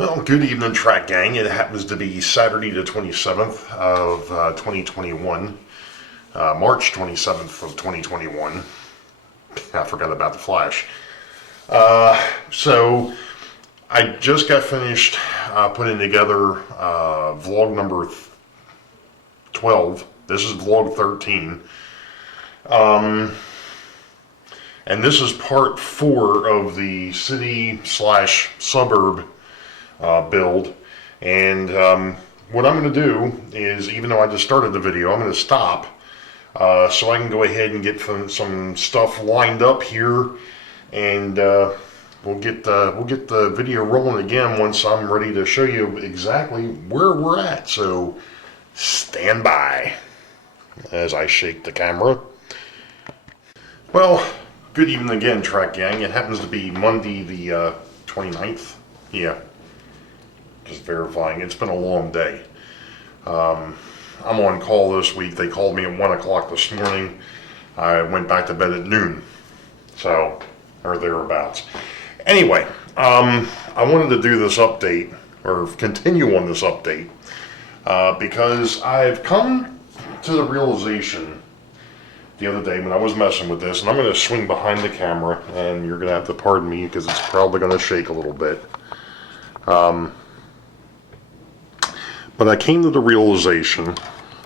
Well, good evening, track gang. It happens to be Saturday the 27th of 2021, March 27th of 2021. I forgot about the flash. So I just got finished putting together vlog number 12. This is vlog 13. And this is part 4 of the city/suburb build. And what I'm going to do is, even though I just started the video, I'm going to stop so I can go ahead and get some stuff lined up here, and we'll get the video rolling again once I'm ready to show you exactly where we're at. So stand by as I shake the camera. Well, good evening again, track gang. It happens to be Monday the 29th. Yeah. Just verifying. It's been a long day. I'm on call this week. They called me at 1 o'clock this morning. I went back to bed at noon. So, or thereabouts. Anyway, I wanted to do this update, or continue on this update, because I've come to the realization the other day when I was messing with this, and I'm going to swing behind the camera, and you're going to have to pardon me because it's probably going to shake a little bit. But I came to the realization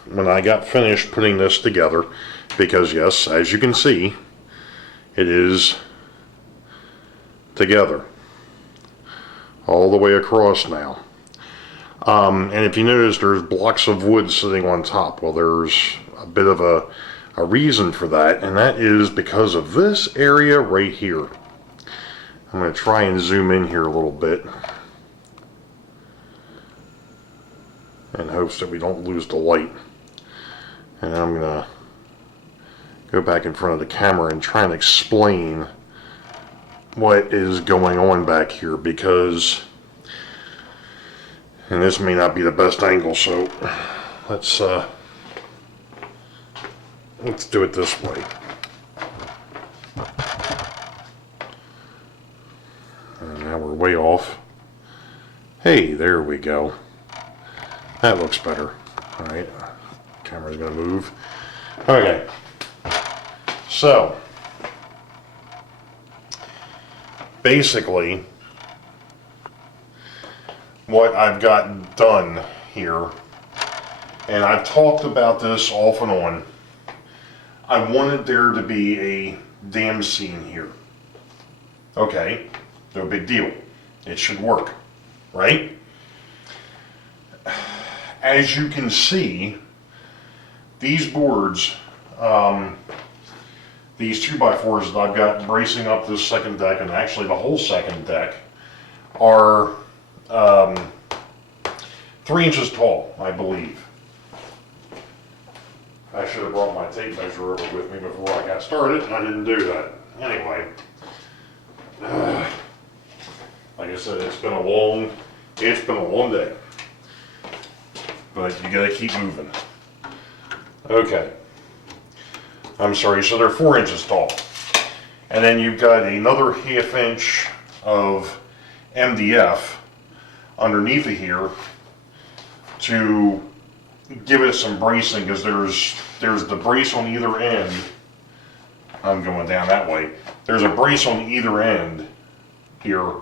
when I got finished putting this together, because yes, as you can see, it is together all the way across now. And if you notice, there's blocks of wood sitting on top. Well, there's a bit of a reason for that, and that is because of this area right here. I'm going to try and zoom in here a little bit in hopes that we don't lose the light. And I'm going to go back in front of the camera and try and explain what is going on back here, because, and this may not be the best angle, so let's do it this way. And now we're way off. Hey, there we go. That looks better. Alright, camera's gonna move. Okay, so basically what I've gotten done here, and I've talked about this off and on, I wanted there to be a dam scene here. Okay, no big deal. It should work, right? As you can see, these boards, these 2x4s that I've got bracing up this second deck, and actually the whole second deck, are 3 inches tall, I believe. I should have brought my tape measure over with me before I got started, and I didn't do that. Anyway, like I said, it's been a long day. But you gotta keep moving. Okay. I'm sorry, so they're 4 inches tall. And then you've got another ½ inch of MDF underneath of here to give it some bracing, because there's the brace on either end. I'm going down that way. There's a brace on either end here.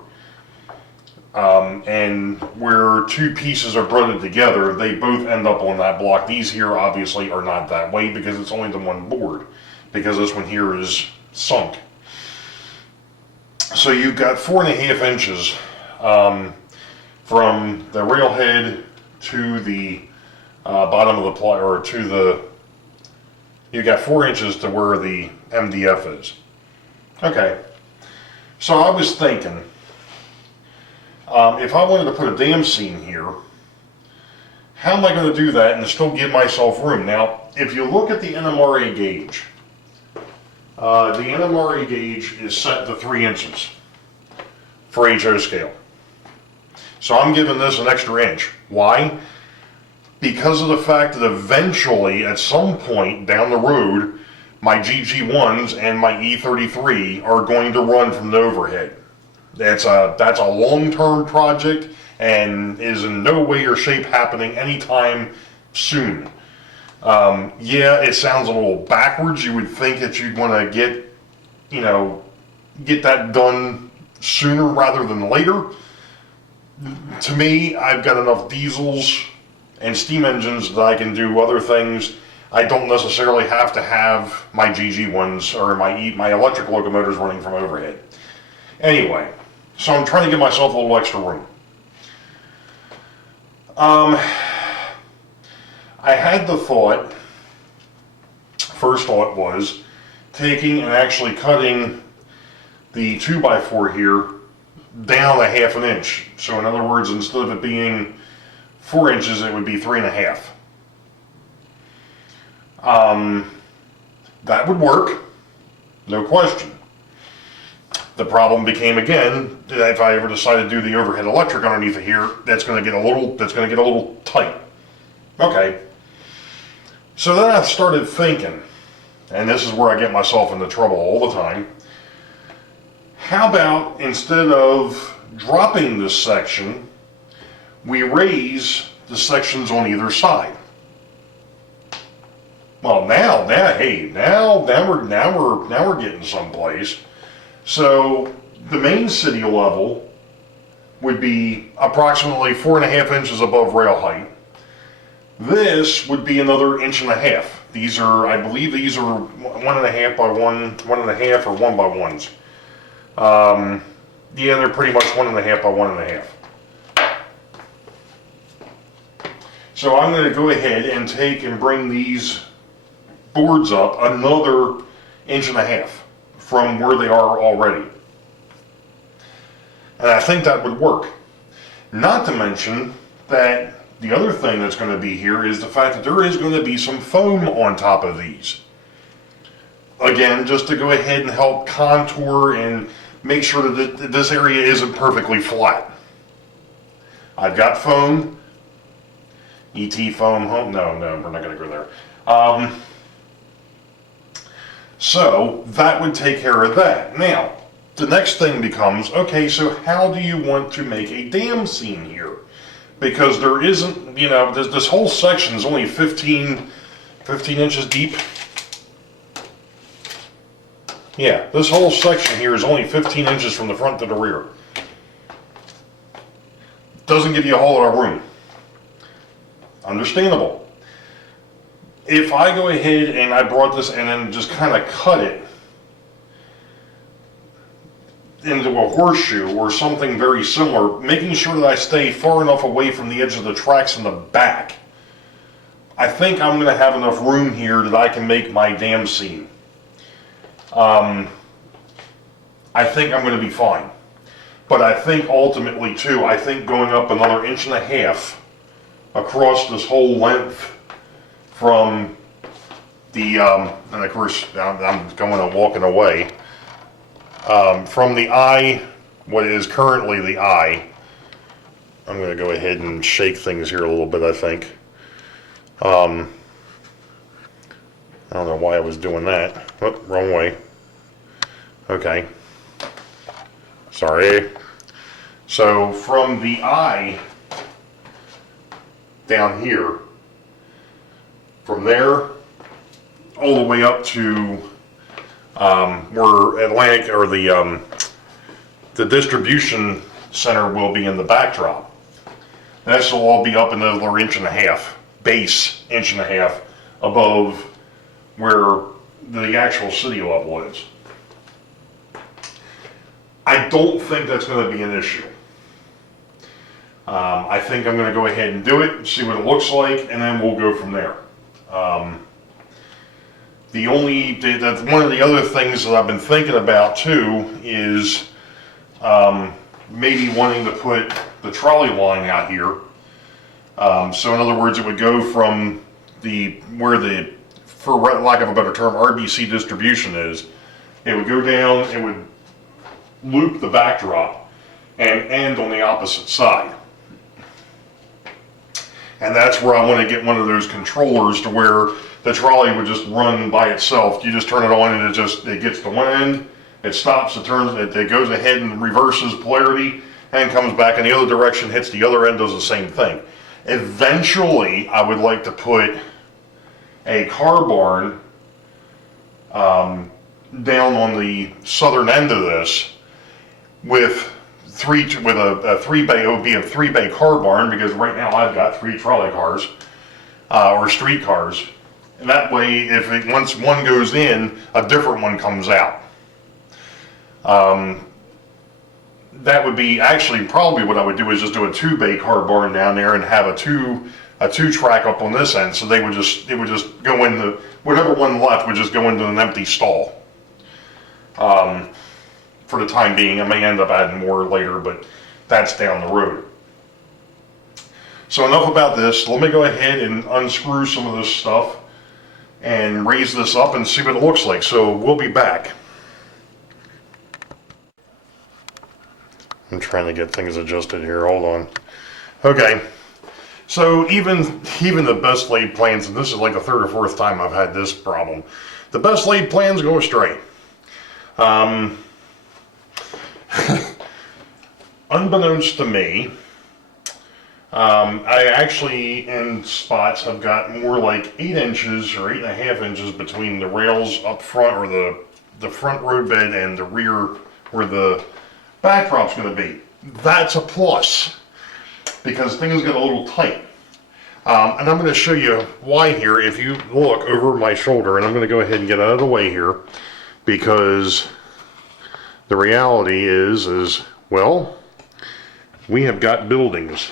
And where two pieces are butted together, they both end up on that block. These here obviously are not that way because it's only the one board, because this one here is sunk. So you've got 4½ inches from the railhead to the bottom of the ply, or to the, you got 4 inches to where the MDF is. Okay, so I was thinking, if I wanted to put a dam scene here, how am I going to do that and still give myself room? Now, if you look at the NMRA gauge, the NMRA gauge is set to 3 inches for HO scale. So I'm giving this an extra inch. Why? Because of the fact that eventually, at some point down the road, my GG1s and my E33 are going to run from the overhead. That's a long-term project, and is in no way or shape happening anytime soon. Yeah, it sounds a little backwards. You would think that you'd want to get that done sooner rather than later. To me, I've got enough diesels and steam engines that I can do other things. I don't necessarily have to have my GG ones or my electric locomotors running from overhead. Anyway, so I'm trying to give myself a little extra room. I had the thought, first thought was, taking and actually cutting the 2x4 here down a ½ an inch. So in other words, instead of it being 4 inches, it would be 3.5. That would work, no question. The problem became, again, that if I ever decide to do the overhead electric underneath it here, that's going to get a little tight. Okay. So then I started thinking, and this is where I get myself into trouble all the time. How about instead of dropping this section, we raise the sections on either side? Well, now we're getting someplace. So the main city level would be approximately 4.5 inches above rail height. This would be another 1.5 inches. These are, I believe, 1.5 by 1.5 or 1 by 1s. Yeah, they're pretty much 1.5 by 1.5. So I'm going to go ahead and take and bring these boards up another 1.5 inches from where they are already. And I think that would work. Not to mention that the other thing that's going to be here is the fact that there is going to be some foam on top of these. Again, just to go ahead and help contour and make sure that this area isn't perfectly flat. I've got foam. ET foam home. No, we're not going to go there. So that would take care of that. Now, the next thing becomes, okay, so how do you want to make a dam scene here? Because there isn't, this whole section is only 15 inches deep. Yeah, this whole section here is only 15 inches from the front to the rear. Doesn't give you a whole lot of room. Understandable. If I go ahead and I brought this and then just kind of cut it into a horseshoe or something very similar, making sure that I stay far enough away from the edge of the tracks in the back, I think I'm going to have enough room here that I can make my dam scene. I think I'm going to be fine. But I think ultimately too, I think going up another 1.5 inches across this whole length from the, and of course I'm going and walking away, from the eye, what is currently the eye, I'm going to go ahead and shake things here a little bit, I think. I don't know why I was doing that. Oh, wrong way. Okay. Sorry. So from the eye down here, from there all the way up to where Atlantic or the distribution center will be in the backdrop. This will all be up another 1.5 inches, base 1.5 inches above where the actual city level is. I don't think that's going to be an issue. I think I'm going to go ahead and do it, see what it looks like, and then we'll go from there. That's one of the other things that I've been thinking about too is maybe wanting to put the trolley line out here. So in other words, it would go from for lack of a better term, RBC distribution is. It would go down, it would loop the backdrop and end on the opposite side. And that's where I want to get one of those controllers to where the trolley would just run by itself. You just turn it on and it gets to one end, it stops, it turns, it goes ahead and reverses polarity, and comes back in the other direction, hits the other end, does the same thing. Eventually, I would like to put a car barn down on the southern end of this with a 3-bay. It would be a 3-bay car barn, because right now I've got 3 trolley cars or street cars, and that way, once one goes in, a different one comes out. That would be actually probably what I would do, is just do a 2-bay car barn down there and have a two track up on this end, so it would just go into whatever one left would just go into an empty stall. For the time being, I may end up adding more later, but that's down the road. So enough about this. Let me go ahead and unscrew some of this stuff and raise this up and see what it looks like. So we'll be back. I'm trying to get things adjusted here. Hold on. Okay. So even the best laid plans, and this is like the 3rd or 4th time I've had this problem, the best laid plans go astray. Unbeknownst to me, I actually in spots have got more like 8 inches or 8.5 inches between the rails up front, or the front roadbed, and the rear where the backdrop's going to be. That's a plus, because things get a little tight. And I'm going to show you why here. If you look over my shoulder, and I'm going to go ahead and get out of the way here, because the reality is well, we have got buildings.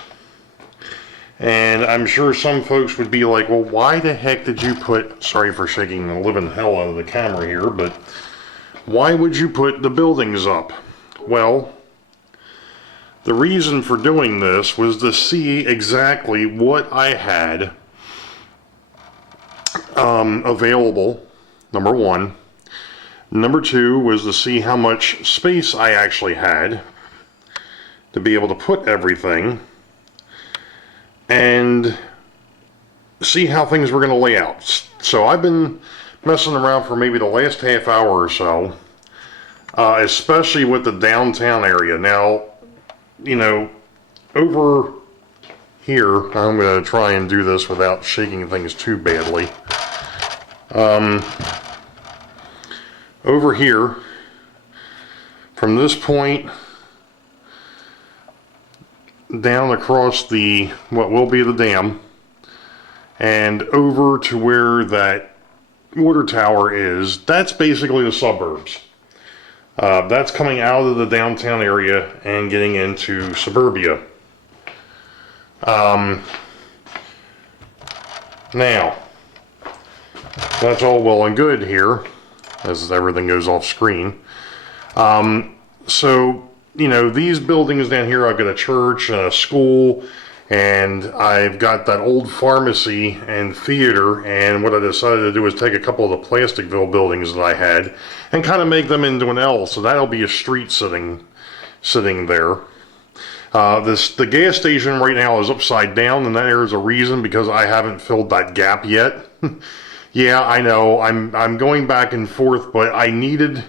And I'm sure some folks would be like, well, why the heck did you put, sorry for shaking the living hell out of the camera here, but why would you put the buildings up? Well, the reason for doing this was to see exactly what I had available, number one. Number two was to see how much space I actually had to be able to put everything, and see how things were going to lay out. So I've been messing around for maybe the last half hour or so, especially with the downtown area. Now, you know, over here, I'm going to try and do this without shaking things too badly. Over here, from this point down across what will be the dam, and over to where that water tower is, that's basically the suburbs. That's coming out of the downtown area and getting into suburbia. Now, that's all well and good here, as everything goes off screen. So, you know, these buildings down here, I've got a church and a school, and I've got that old pharmacy and theater, and what I decided to do is take a couple of the Plasticville buildings that I had and kind of make them into an L, so that'll be a street sitting there. The gas station right now is upside down, and there is a reason, because I haven't filled that gap yet. Yeah, I know, I'm going back and forth, but I needed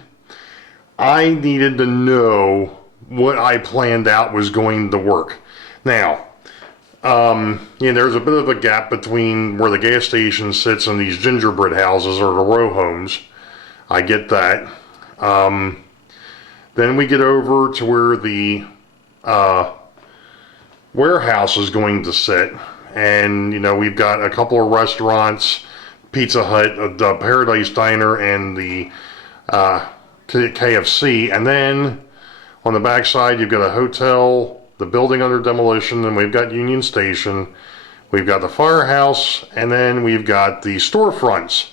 to know what I planned out was going to work. Now, there's a bit of a gap between where the gas station sits and these gingerbread houses or the row homes. I get that. Then we get over to where the warehouse is going to sit, and you know, we've got a couple of restaurants, Pizza Hut, the Paradise Diner, and the KFC, and then on the back side you've got a hotel, the building under demolition, and we've got Union Station, we've got the firehouse, and then we've got the storefronts.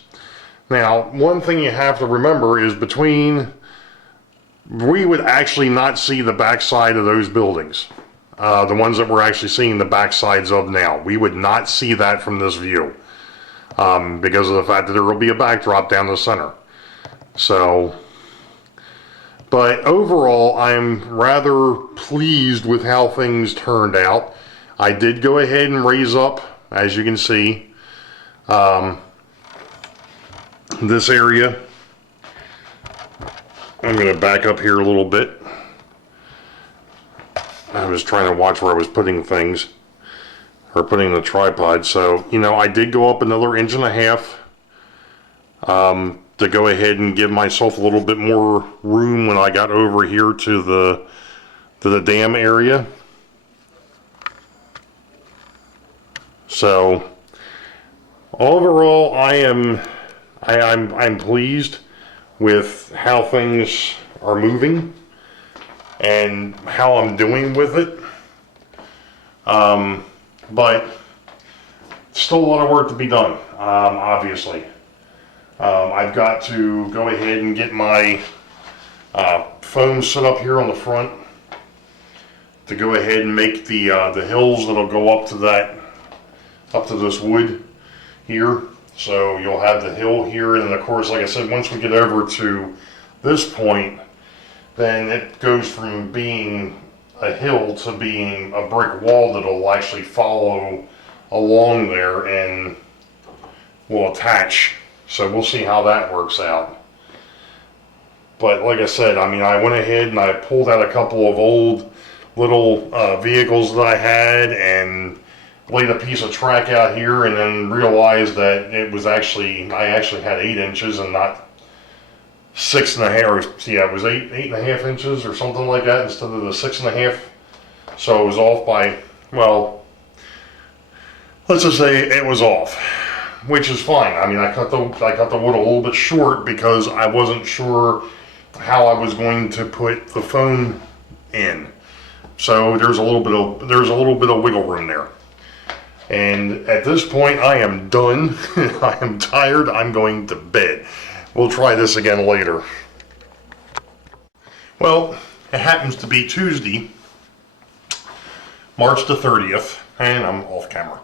Now, one thing you have to remember is we would actually not see the backside of those buildings. The ones that we're actually seeing the backsides of now. We would not see that from this view, because of the fact that there will be a backdrop down the center. So, but overall, I'm rather pleased with how things turned out. I did go ahead and raise up, as you can see, this area. I'm going to back up here a little bit. I was trying to watch where I was putting things, or putting the tripod. So, you know, I did go up another 1.5 inches to go ahead and give myself a little bit more room when I got over here to the dam area. So overall, I'm pleased with how things are moving and how I'm doing with it. But still a lot of work to be done, obviously. I've got to go ahead and get my foam set up here on the front to go ahead and make the hills that'll go up to this wood here. So you'll have the hill here, and then of course, like I said, once we get over to this point, then it goes from being a hill to being a brick wall that'll actually follow along there and will attach. So we'll see how that works out. But like I said, I mean, I went ahead and I pulled out a couple of old little vehicles that I had and laid a piece of track out here, and then realized that it was actually, I actually had 8 inches and not 6.5, or yeah, it was 8.5 inches or something like that instead of the 6.5. So it was off by, well, let's just say it was off, which is fine. I mean, I cut the wood a little bit short because I wasn't sure how I was going to put the foam in. So there's a little bit of wiggle room there. And at this point, I am done. I am tired. I'm going to bed. We'll try this again later. Well, it happens to be Tuesday, March the 30th, and I'm off camera.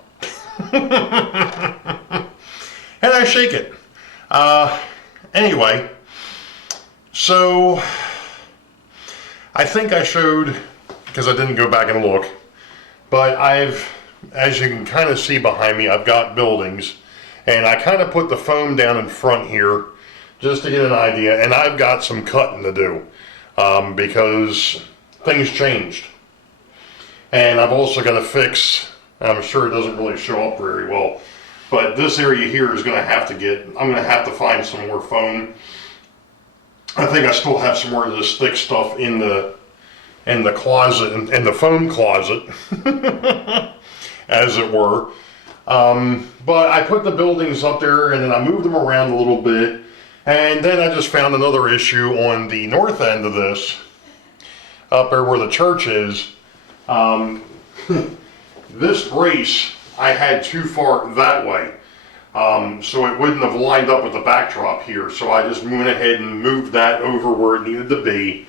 And I shake it. Anyway, so I think I showed, because I didn't go back and look, but as you can kind of see behind me, I've got buildings, and I kind of put the foam down in front here just to get an idea, and I've got some cutting to do because things changed. And I've also got to fix, I'm sure it doesn't really show up very well, but this area here is going to have to I'm going to have to find some more foam. I think I still have some more of this thick stuff in the closet, in the foam closet, as it were. But I put the buildings up there and then I moved them around a little bit. And then I just found another issue on the north end of this, up there where the church is. This brace I had too far that way. So it wouldn't have lined up with the backdrop here. So I just went ahead and moved that over where it needed to be.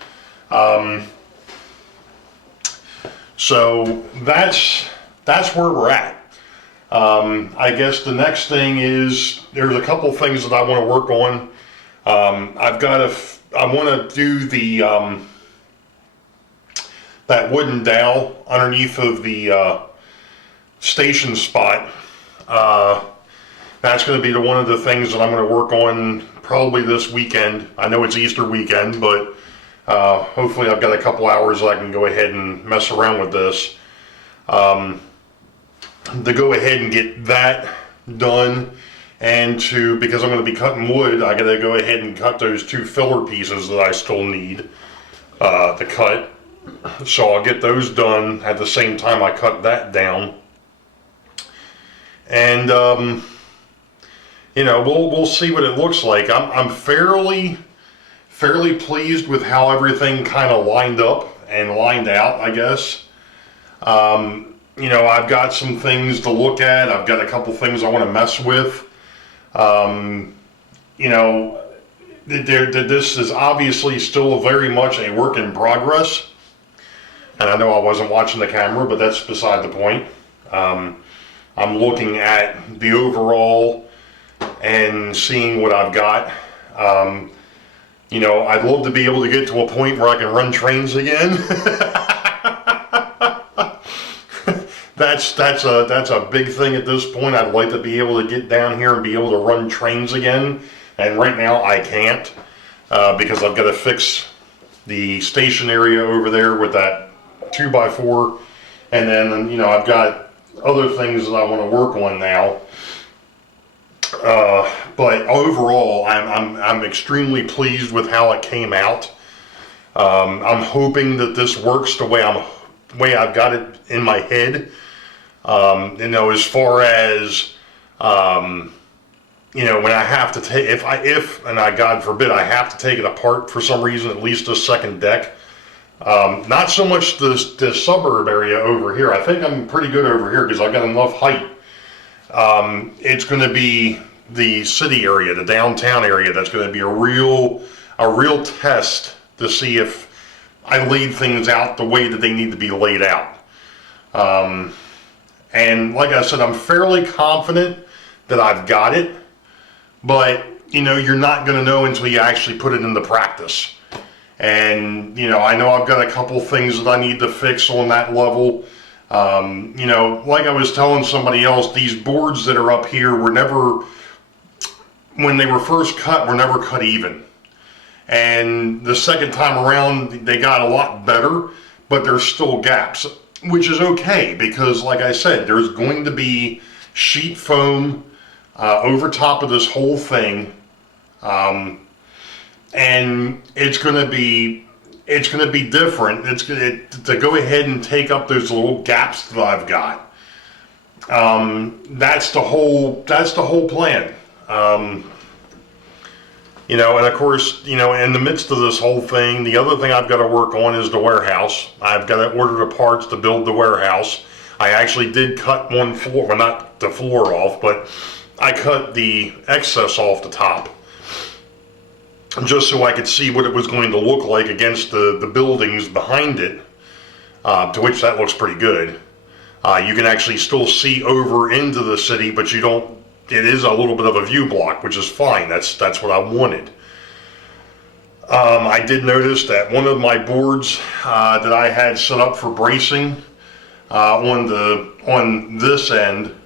So that's where we're at. I guess the next thing is there's a couple things that I want to work on. I want to do the that wooden dowel underneath of the station spot. That's going to be one of the things that I'm going to work on probably this weekend. I know it's Easter weekend, but hopefully I've got a couple hours that I can go ahead and mess around with this. To go ahead and get that done, and because I'm going to be cutting wood, I got to go ahead and cut those 2 filler pieces that I still need to cut. So I'll get those done at the same time I cut that down. And you know, we'll see what it looks like. I'm fairly pleased with how everything kind of lined up and lined out, I guess. You know, I've got some things to look at. I've got a couple things I want to mess with. You know, this is obviously still very much a work in progress. And I know I wasn't watching the camera, but that's beside the point. I'm looking at the overall and seeing what I've got. You know, I'd love to be able to get to a point where I can run trains again. That's a big thing at this point. I'd like to be able to get down here and be able to run trains again. And right now I can't because I've got to fix the station area over there with that 2x4, and then, you know, I've got other things that I want to work on now. But overall, I'm extremely pleased with how it came out. I'm hoping that this works the way I've got it in my head. You know, as far as you know, when I have to take, if and God forbid I have to take it apart for some reason, at least the second deck. Not so much the suburb area over here. I think I'm pretty good over here because I've got enough height. It's going to be the city area, the downtown area, that's going to be a real test to see if I laid things out the way that they need to be laid out. And like I said, I'm fairly confident that I've got it, but you know, you're not going to know until you actually put it into practice. And you know, I know I've got a couple things that I need to fix on that level. You know, like I was telling somebody else, these boards that are up here were never, when they were first cut, were never cut even. And the second time around, they got a lot better, but there's still gaps, which is okay because, like I said, there's going to be sheet foam over top of this whole thing, and it's going to be different. It's going to go ahead and take up those little gaps that I've got. That's the whole plan. You know, and of course, you know, in the midst of this whole thing, the other thing I've got to work on is the warehouse. I've got to order the parts to build the warehouse. I actually did cut one floor, well, not the floor off, but I cut the excess off the top, just so I could see what it was going to look like against the buildings behind it, to which that looks pretty good. You can actually still see over into the city, but you don't. It is a little bit of a view block, which is fine. That's what I wanted. I did notice that one of my boards that I had set up for bracing on this end,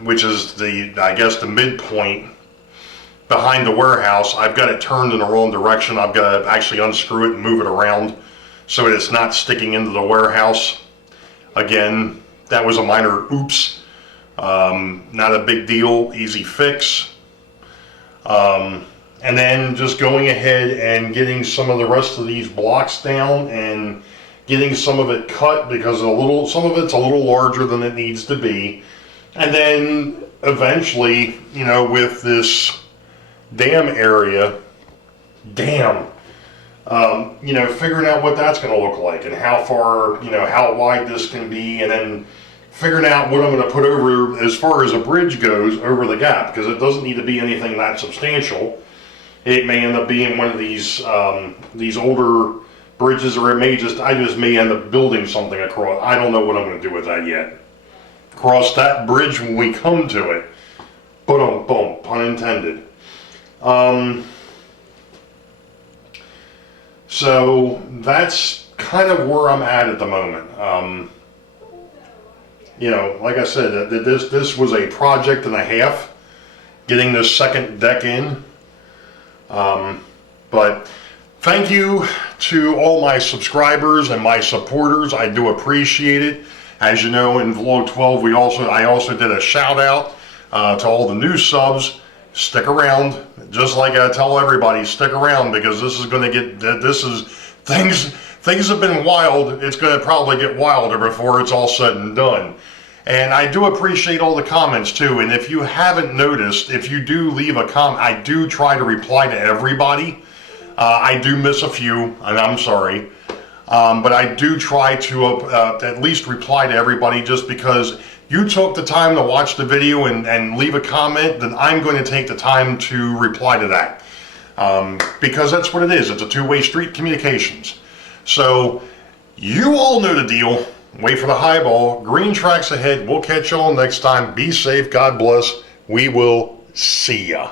which is I guess the midpoint behind the warehouse, I've got it turned in the wrong direction. I've got to actually unscrew it and move it around so that it's not sticking into the warehouse. Again, that was a minor oops. Not a big deal, easy fix. And then just going ahead and getting some of the rest of these blocks down and getting some of it cut because some of it's a little larger than it needs to be. And then eventually, you know, with this dam area, you know, figuring out what that's going to look like and how far, you know, how wide this can be, and then figuring out what I'm going to put over as far as a bridge goes over the gap, because it doesn't need to be anything that substantial. It may end up being one of these older bridges, or it may I just may end up building something across. I don't know what I'm going to do with that yet. Cross that bridge when we come to it. Boom, boom, pun intended. So that's kind of where I'm at the moment. You know, like I said, this was a project and a half, getting this second deck in. But thank you to all my subscribers and my supporters. I do appreciate it. As you know, in Vlog 12, I also did a shout out to all the new subs. Stick around, just like I tell everybody, stick around, because this is going to get, things have been wild. It's going to probably get wilder before it's all said and done. And I do appreciate all the comments too. And if you haven't noticed, if you do leave a comment, I do try to reply to everybody. I do miss a few, and I'm sorry. But I do try to at least reply to everybody, just because you took the time to watch the video and leave a comment, then I'm going to take the time to reply to that. Because that's what it is. It's a two-way street, communications. So you all know the deal. Wait for the highball. Green tracks ahead. We'll catch you all next time. Be safe. God bless. We will see ya.